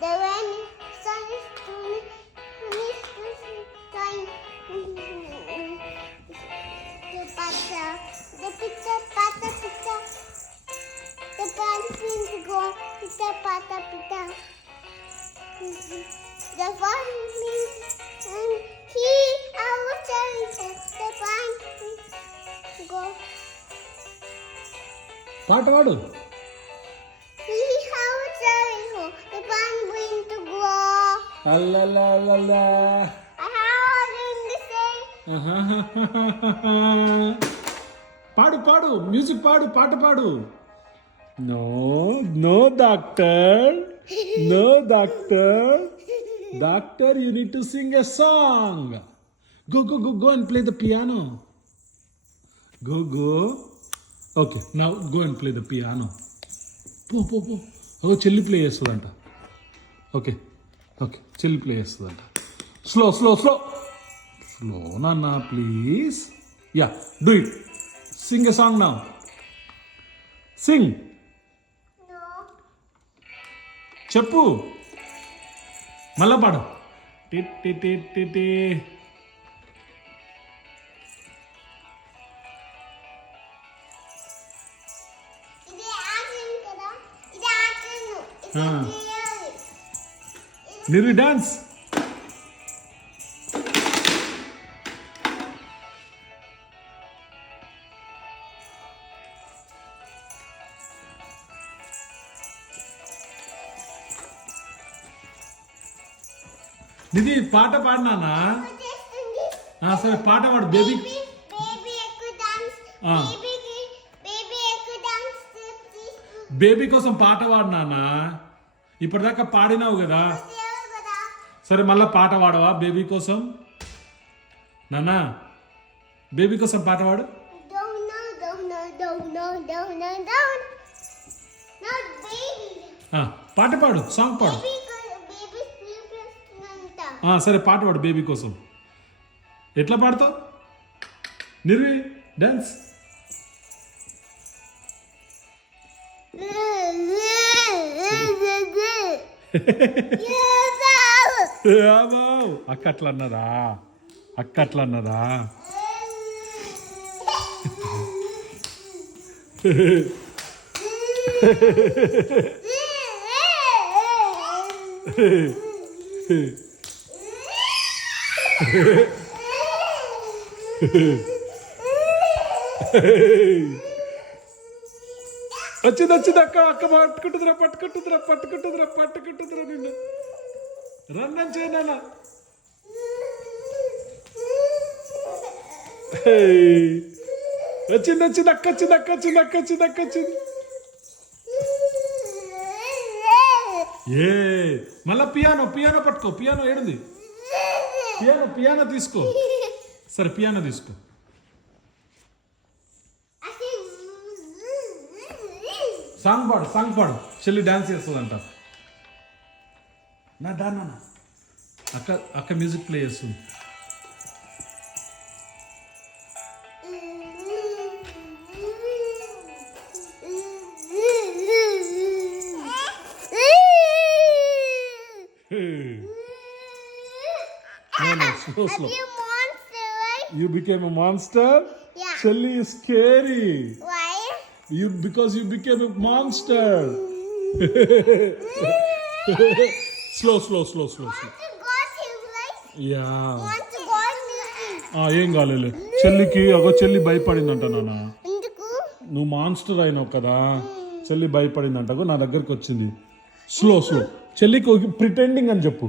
The rain sun is shining. The pata, the pizza, pata, pizza. The pumpkins go, pizza, pata, pizza. The pumpkins and he, our cherry, the pumpkins go. పాట పాడు. He, our cherry, the pumpkins to go. అల్లల్లల్లల్లా. పాడు పాడు మ్యూజిక్ పాడు పాట పాడు. No no doctor, no doctor, doctor you need to sing a song. Go go go go and play the piano. Go go. Okay now go and play the piano. పో పో పో. ఓ చెల్లి ప్లే చేస్తుందంట. ఓకే ఓకే చెల్లి play చేస్తుందంట. Slow slow slow slow నాన్న please. Yeah do it. Sing a song now. Sing. చెప్పు మళ్ళా పాడు. టి టి టి టి టి. మీరు డాన్స్. నిధి పాట పాడినానా? సరే పాట పాడు. బేబీ బేబీ కోసం పాట పాడినానా? ఇప్పటిదాకా పాడినావు కదా. సరే మళ్ళా పాట పాడవా బేబీ కోసం? నానా బేబీ కోసం పాట పాడు. పాట పాడు, సాంగ్ పాడు. సరే పాట పాడు బేబీ కోసం. ఎట్లా పాడతావు నిర్వి? డాన్స్. అక్క అట్లా అన్నదా? అక్క అట్లా అన్నదా? వచ్చింది వచ్చింది అక్క. అక్క పట్టుకుంటుందిరా పట్టుకుంటుందిరా పట్టుకుంటుందిరా పట్టుకుంటుందిరా నిన్ను. రన్నం చేయనా? వచ్చింది వచ్చింది అక్క వచ్చింది అక్క వచ్చింది అక్క వచ్చింది అక్క వచ్చింది. ఏ మళ్ళా పియానో పియానో పట్టుకో. పియానో ఏడుంది? పియానో పియానో తీసుకో. సరే పియానో తీసుకో. సాంగ్ పాడు సాంగ్ పాడు. చెల్లి డాన్స్ చేస్తుందంట. నా దాన్న అక్క అక్క మ్యూజిక్ ప్లే చేస్తుంది. Slow, slow. You became a monster? Yeah. Shelly is scary. Why? Because you became a monster. Slow, slow, slow, slow, slow. Yeah. ఏం కాలేదు. చెల్లికి ఒక చెల్లి భయపడిందంట నాన్న. నువ్వు మాన్స్టర్ అయినావు కదా. చెల్లి భయపడిందంట. నా దగ్గరకు వచ్చింది. Slow slow. చెల్లికి ప్రిటెండింగ్ అని చెప్పు.